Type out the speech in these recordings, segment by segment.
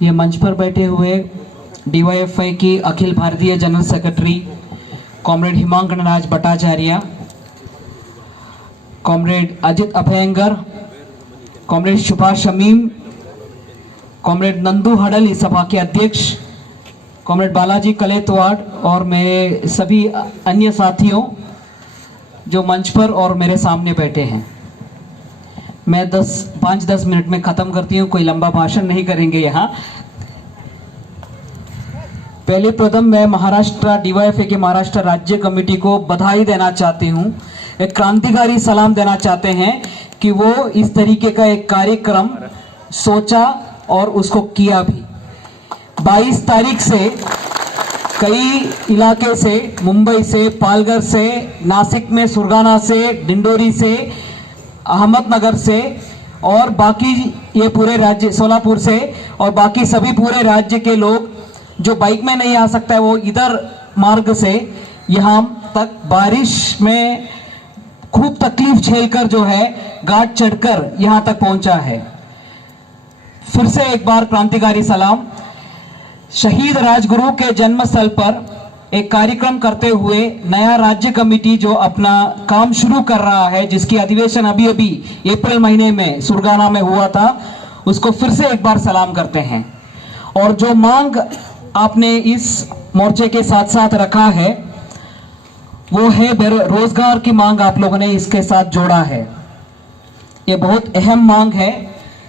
ये मंच पर बैठे हुए डीवाईएफआई की अखिल भारतीय general secretary comrade Himankan Raj Bhattacharya, comrade Ajit Abhyankar, comrade Subhash Shamim, comrade Nandu Hadal इस सभा के अध्यक्ष, कॉमरेड बालाजी कलेतवाड़ और मेरे सभी अन्य साथियों जो मंच पर और मेरे सामने बैठे हैं। मैं 5-10 मिनट में ख़त्म करती हूँ, कोई लंबा भाषण नहीं करेंगे यहाँ। पहले प्रथम मैं महाराष्ट्र डीवाईएफआई के महाराष्ट्र राज्य कमेटी को बधाई देना चाहती हूँ, एक क्रांतिकारी सलाम देना चाहते हैं कि वो इस तरीके का एक कार्यक्रम सोचा और उसको किया भी। 22 तारीख से कई इलाके से, मुंबई से, पालघर से, नासिक में सुरगाना से, डिंडोरी से, अहमदनगर से और बाकी ये पूरे राज्य, सोलापुर से और बाकी सभी पूरे राज्य के लोग जो बाइक में नहीं आ सकता है वो इधर मार्ग से यहाँ तक बारिश में खूब तकलीफ झेलकर जो है घाट चढ़कर यहाँ तक पहुँचा है। फिर से एक बार क्रांतिकारी सलाम। शहीद राजगुरु के जन्म स्थल पर एक कार्यक्रम करते हुए नया राज्य कमेटी जो अपना काम शुरू कर रहा है, जिसकी अधिवेशन अभी अप्रैल महीने में सुरगाना में हुआ था, उसको फिर से एक बार सलाम करते हैं। और जो मांग आपने इस मोर्चे के साथ साथ रखा है वो है रोजगार की मांग, आप लोगों ने इसके साथ जोड़ा है। ये बहुत अहम मांग है।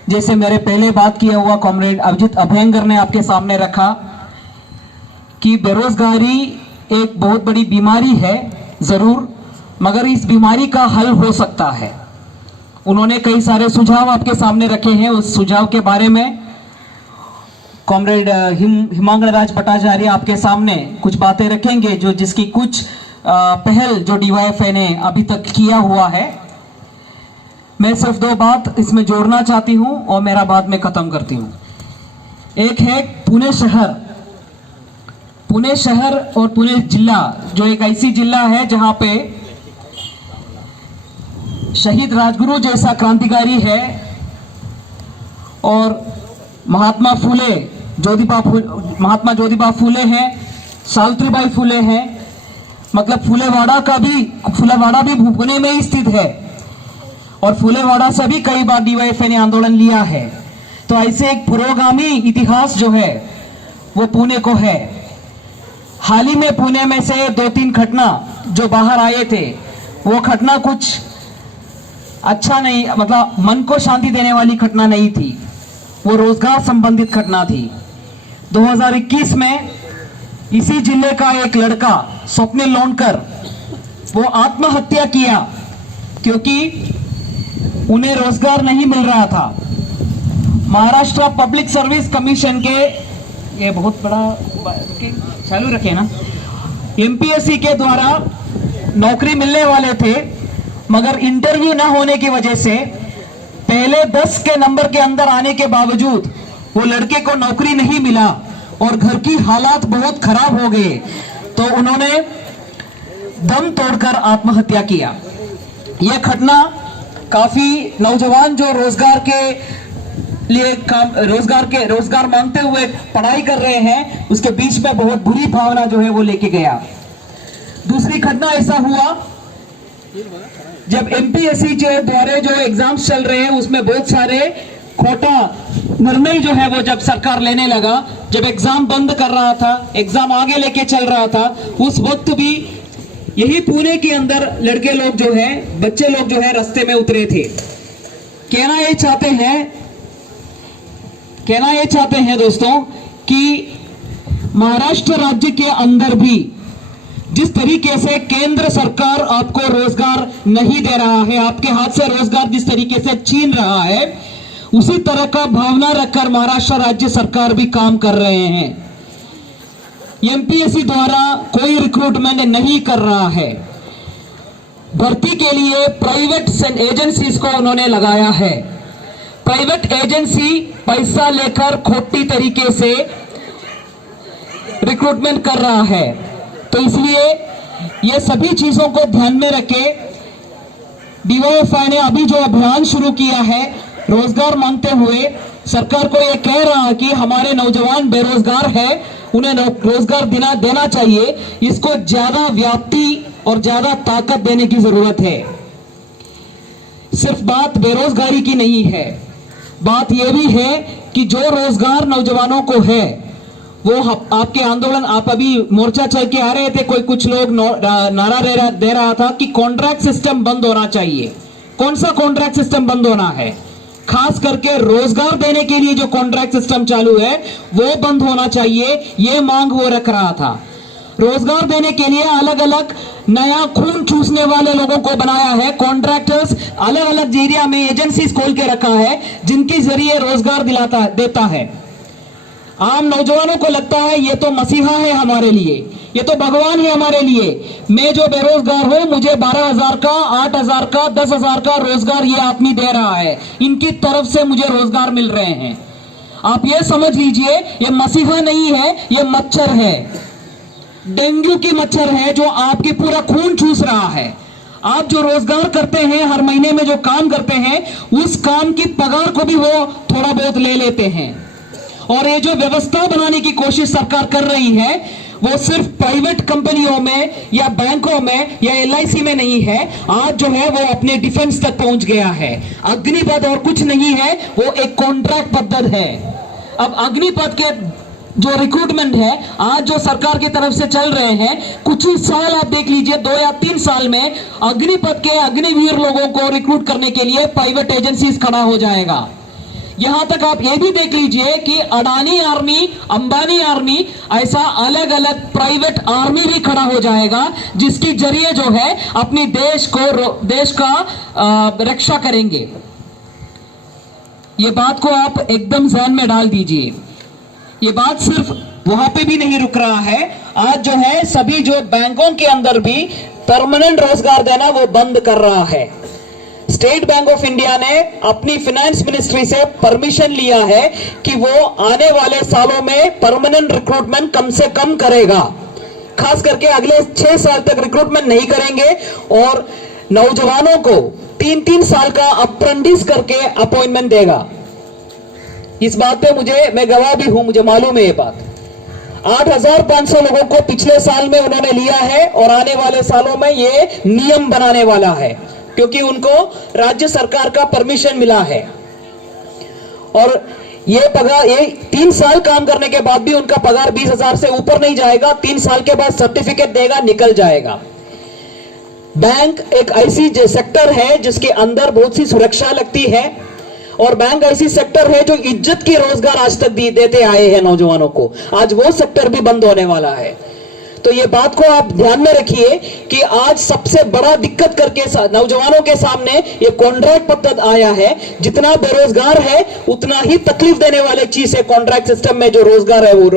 जैसे मेरे पहले बात किया हुआ कॉमरेड अजित अभयंकर ने आपके सामने रखा कि बेरोजगारी एक बहुत बड़ी बीमारी है जरूर, मगर इस बीमारी का हल हो सकता है। उन्होंने कई सारे सुझाव आपके सामने रखे हैं। उस सुझाव के बारे में कॉमरेड हिमांकन राज भट्टाचार्य आपके सामने कुछ बातें रखेंगे, जो जिसकी कुछ पहल जो डीवाईएफआई ने अभी तक किया हुआ है। मैं सिर्फ 2 बात इसमें जोड़ना चाहती हूं और मेरा बात में खत्म करती हूं। एक है पुणे शहर और पुणे जिला, जो एक ऐसी जिला है जहां पे शहीद राजगुरु जैसा क्रांतिकारी है और महात्मा ज्योतिबा फूले हैं, सावित्रीबाई फूले हैं, मतलब फूलेवाड़ा भी पुणे में ही स्थित है और फूलेवाड़ा से भी कई बार डीवाईएफआई ने आंदोलन लिया है। तो ऐसे एक पुरोगामी इतिहास जो है वो पुणे को है। हाल ही में पुणे में से 2-3 घटना जो बाहर आए थे, वो घटना कुछ अच्छा नहीं, मतलब मन को शांति देने वाली घटना नहीं थी। वो रोजगार संबंधित घटना थी। 2021 में इसी जिले का एक लड़का स्वप्निल लोणकर वो आत्महत्या किया क्योंकि उन्हें रोजगार नहीं मिल रहा था। महाराष्ट्र पब्लिक सर्विस कमीशन के, ये बहुत बड़ा चालू रखे ना, एमपीएससी के द्वारा नौकरी मिलने वाले थे, मगर इंटरव्यू न होने की वजह से पहले 10 के नंबर के अंदर आने के बावजूद वो लड़के को नौकरी नहीं मिला और घर की हालात बहुत खराब हो गए, तो उन्होंने दम तोड़कर आत्महत्या किया। यह घटना काफी नौजवान जो रोजगार के लिए रोजगार मांगते हुए पढ़ाई कर रहे हैं, उसके बीच में बहुत बुरी भावना जो है वो लेके गया। दूसरी घटना ऐसा हुआ जब एमपीएससी के द्वारा जो एग्जाम्स चल रहे हैं उसमें बहुत सारे खोटा निर्णय जो है वो जब सरकार लेने लगा, जब एग्जाम बंद कर रहा था, एग्जाम आगे लेके चल रहा था, उस वक्त भी यही पुणे के अंदर लड़के लोग जो है, बच्चे लोग जो है रास्ते में उतरे थे। कहना ये चाहते हैं दोस्तों कि महाराष्ट्र राज्य के अंदर भी जिस तरीके से केंद्र सरकार आपको रोजगार नहीं दे रहा है, आपके हाथ से रोजगार जिस तरीके से छीन रहा है, उसी तरह का भावना रखकर महाराष्ट्र राज्य सरकार भी काम कर रहे हैं। एमपीएससी द्वारा कोई रिक्रूटमेंट नहीं कर रहा है। भर्ती के लिए प्राइवेट एजेंसीज को उन्होंने लगाया है। प्राइवेट एजेंसी पैसा लेकर खोटी तरीके से रिक्रूटमेंट कर रहा है। तो इसलिए ये सभी चीजों को ध्यान में रखे डीवाईएफआई ने अभी जो अभियान शुरू किया है रोजगार मांगते हुए, सरकार को ये कह रहा है कि हमारे नौजवान बेरोजगार है, उन्हें रोजगार देना चाहिए। इसको ज्यादा व्याप्ति और ज्यादा ताकत देने की जरूरत है। सिर्फ बात बेरोजगारी की नहीं है, बात यह भी है कि जो रोजगार नौजवानों को है वो आपके आंदोलन, आप अभी मोर्चा चल के आ रहे थे, कुछ लोग नारा दे रहा था कि कॉन्ट्रैक्ट सिस्टम बंद होना चाहिए। कौन सा कॉन्ट्रैक्ट सिस्टम बंद होना है? खास करके रोजगार देने के लिए जो कॉन्ट्रैक्ट सिस्टम चालू है वो बंद होना चाहिए, ये मांग वो रख रहा था। रोजगार देने के लिए अलग अलग नया खून चूसने वाले लोगों को बनाया है, कॉन्ट्रैक्टर्स अलग अलग एरिया में एजेंसीज खोल के रखा है जिनके जरिए रोजगार देता है। आम नौजवानों को लगता है ये तो मसीहा है हमारे लिए, ये तो भगवान है हमारे लिए। मैं जो बेरोजगार हूं, मुझे 12,000 का, 8,000 का, 10,000 का रोजगार ये आदमी दे रहा है, इनकी तरफ से मुझे रोजगार मिल रहे हैं। आप ये समझ लीजिए ये मसीहा नहीं है, ये मच्छर है, डेंगू की मच्छर है जो आपकी पूरा खून चूस रहा है। आप जो रोजगार करते हैं, हर महीने में जो काम करते हैं, उस काम की पगार को भी वो थोड़ा बहुत ले लेते हैं। और ये जो व्यवस्था बनाने की कोशिश सरकार कर रही है वो सिर्फ प्राइवेट कंपनियों में या बैंकों में या एलआईसी में नहीं है, आज जो है वो अपने डिफेंस तक पहुंच गया है। अग्निपथ और कुछ नहीं है, वो एक कॉन्ट्रैक्ट पद्धति है। अब अग्निपथ के जो रिक्रूटमेंट है आज जो सरकार की तरफ से चल रहे हैं, कुछ ही साल आप देख लीजिए, 2 या 3 साल में अग्निपथ के अग्निवीर लोगों को रिक्रूट करने के लिए प्राइवेट एजेंसीज खड़ा हो जाएगा। यहां तक आप ये भी देख लीजिए कि अडानी आर्मी, अंबानी आर्मी, ऐसा अलग अलग प्राइवेट आर्मी भी खड़ा हो जाएगा जिसके जरिए जो है अपनी देश का रक्षा करेंगे। ये बात को आप एकदम ध्यान में डाल दीजिए। ये बात सिर्फ वहां पे भी नहीं रुक रहा है, आज जो है सभी जो बैंकों के अंदर भी परमानेंट रोजगार देना वो बंद कर रहा है। स्टेट बैंक ऑफ इंडिया ने अपनी फाइनेंस मिनिस्ट्री से परमिशन लिया है कि वो आने वाले सालों में परमानेंट रिक्रूटमेंट कम से कम करेगा, खास करके अगले 6 साल तक रिक्रूटमेंट नहीं करेंगे और नौजवानों को 3-3 साल का अप्रेंटिस करके अपॉइंटमेंट देगा। इस बात पे मैं गवाह भी हूं, मुझे मालूम है ये बात। 8,500 लोगों को पिछले साल में उन्होंने लिया है और आने वाले सालों में ये नियम बनाने वाला है क्योंकि उनको राज्य सरकार का परमिशन मिला है। और ये पगार, ये 3 साल काम करने के बाद भी उनका पगार 20,000 से ऊपर नहीं जाएगा। 3 साल के बाद सर्टिफिकेट देगा, निकल जाएगा। बैंक एक ऐसी सेक्टर है जिसके अंदर बहुत सी सुरक्षा लगती है और बैंक ऐसी सेक्टर है जो इज्जत की रोजगार आज तक देते आए हैं नौजवानों को। आज वो सेक्टर भी बंद होने वाला है। तो ये बात को आप ध्यान में रखिए कि आज सबसे बड़ा दिक्कत करके नौजवानों के सामने ये कॉन्ट्रैक्ट पद्धति आया है। जितना बेरोजगार है उतना ही तकलीफ देने वाले चीज है कॉन्ट्रैक्ट सिस्टम में जो रोजगार है वो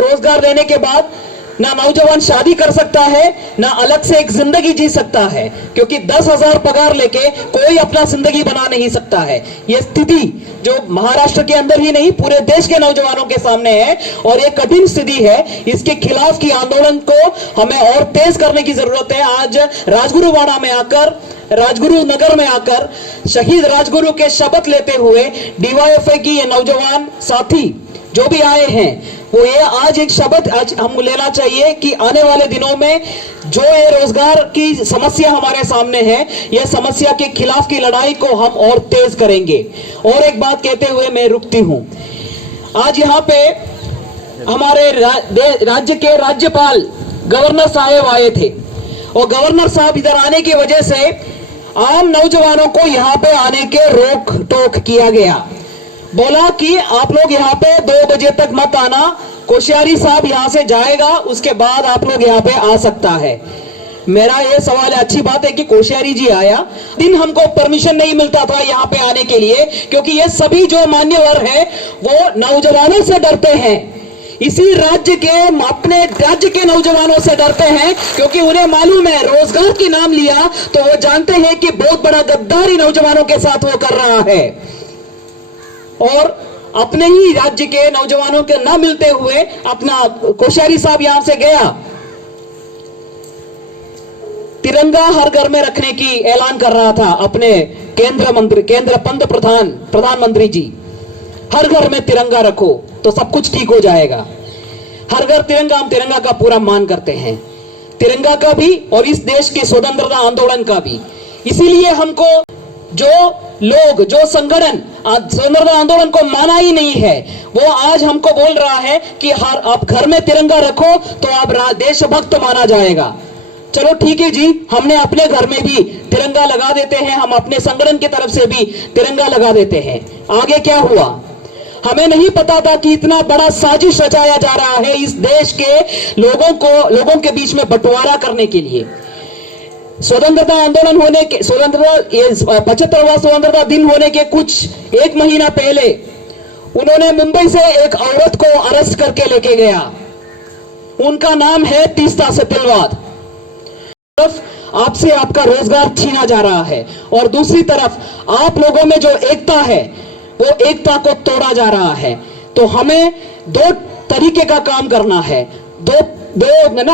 रोजगार देने के बाद ना नौजवान शादी कर सकता है, ना अलग से एक जिंदगी जी सकता है, क्योंकि 10,000 पगार लेके कोई अपना जिंदगी बना नहीं सकता है। यह स्थिति जो महाराष्ट्र के अंदर ही नहीं पूरे देश के नौजवानों के सामने है और यह कठिन स्थिति है। इसके खिलाफ की आंदोलन को हमें और तेज करने की जरूरत है। आज राजगुरुवाड़ा में आकर, राजगुरु नगर में आकर शहीद राजगुरु के शपथ लेते हुए डीवाईएफआई की ये नौजवान साथी जो भी आए हैं वो ये आज एक शपथ आज हम लेना चाहिए कि आने वाले दिनों में जो ये रोजगार की समस्या हमारे सामने है, यह समस्या के खिलाफ की लड़ाई को हम और तेज करेंगे। और एक बात कहते हुए मैं रुकती हूं। आज यहाँ पे हमारे राज्य के राज्यपाल गवर्नर साहब आए थे और गवर्नर साहब इधर आने की वजह से आम नौजवानों को यहाँ पे आने के रोक टोक किया गया। बोला कि आप लोग यहाँ पे 2 बजे तक मत आना, कोश्यारी साहब यहाँ से जाएगा, उसके बाद आप लोग यहाँ पे आ सकता है। मेरा ये सवाल है, अच्छी बात है कि कोश्यारी जी आया, दिन हमको परमिशन नहीं मिलता था यहाँ पे आने के लिए, क्योंकि ये सभी जो मान्यवर है वो नौजवानों से डरते हैं। इसी राज्य के अपने राज्य के नौजवानों से डरते हैं क्योंकि उन्हें मालूम है रोजगार की नाम लिया तो वो जानते हैं कि बहुत बड़ा गद्दारी नौजवानों के साथ वो कर रहा है। और अपने ही राज्य के नौजवानों के न मिलते हुए अपना कोश्यारी साहब यहां से गया, तिरंगा हर घर में रखने की ऐलान कर रहा था अपने केंद्र प्रधानमंत्री जी। हर घर में तिरंगा रखो तो सब कुछ ठीक हो जाएगा। हर घर तिरंगा, हम तिरंगा का पूरा मान करते हैं, तिरंगा का भी और इस देश के स्वतंत्रता आंदोलन का भी। इसीलिए हमको जो लोग, जो संगठन स्वतंत्रता आंदोलन को माना ही नहीं है, वो आज हमको बोल रहा है कि हर आप घर में तिरंगा रखो तो आप देशभक्त माना जाएगा। चलो ठीक है जी, हमने अपने घर में भी तिरंगा लगा देते हैं, हम अपने संगठन की तरफ से भी तिरंगा लगा देते हैं। आगे क्या हुआ हमें नहीं पता था कि इतना बड़ा साजिश रचाया जा रहा है इस देश के लोगों के बीच में बंटवारा करने के लिए। स्वतंत्रता आंदोलन होने के 75वां स्वतंत्रता दिन होने के कुछ एक महीना पहले उन्होंने मुंबई से एक औरत को अरेस्ट करके लेके गया। उनका नाम है तीस्ता सेतलवाद। आपसे आपका रोजगार छीना जा रहा है और दूसरी तरफ आप लोगों में जो एकता है वो एकता को तोड़ा जा रहा है। तो हमें दो तरीके का काम करना है,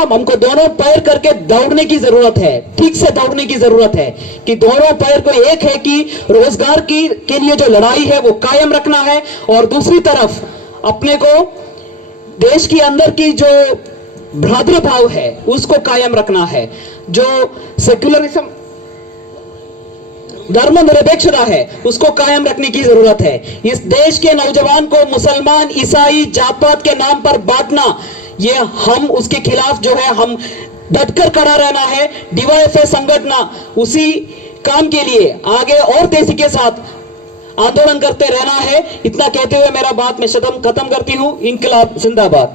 हमको दोनों पैर करके दौड़ने की जरूरत है, ठीक से दौड़ने की जरूरत है कि दोनों पैर को एक है कि रोजगार के लिए जो लड़ाई है वो कायम रखना है और दूसरी तरफ अपने को देश के अंदर की जो भ्रातृभाव है उसको कायम रखना है। जो सेक्युलरिज्म, धर्मनिरपेक्षता है उसको कायम रखने की जरूरत है। इस देश के नौजवान को मुसलमान, ईसाई, जात पात के नाम पर बांटना, ये हम उसके खिलाफ जो है हम डटकर खड़ा रहना है। डीवाईएफआई संगठन उसी काम के लिए आगे और तेजी के साथ आंदोलन करते रहना है। इतना कहते हुए मेरा बात मैं खत्म करती हूं। इंकलाब जिंदाबाद।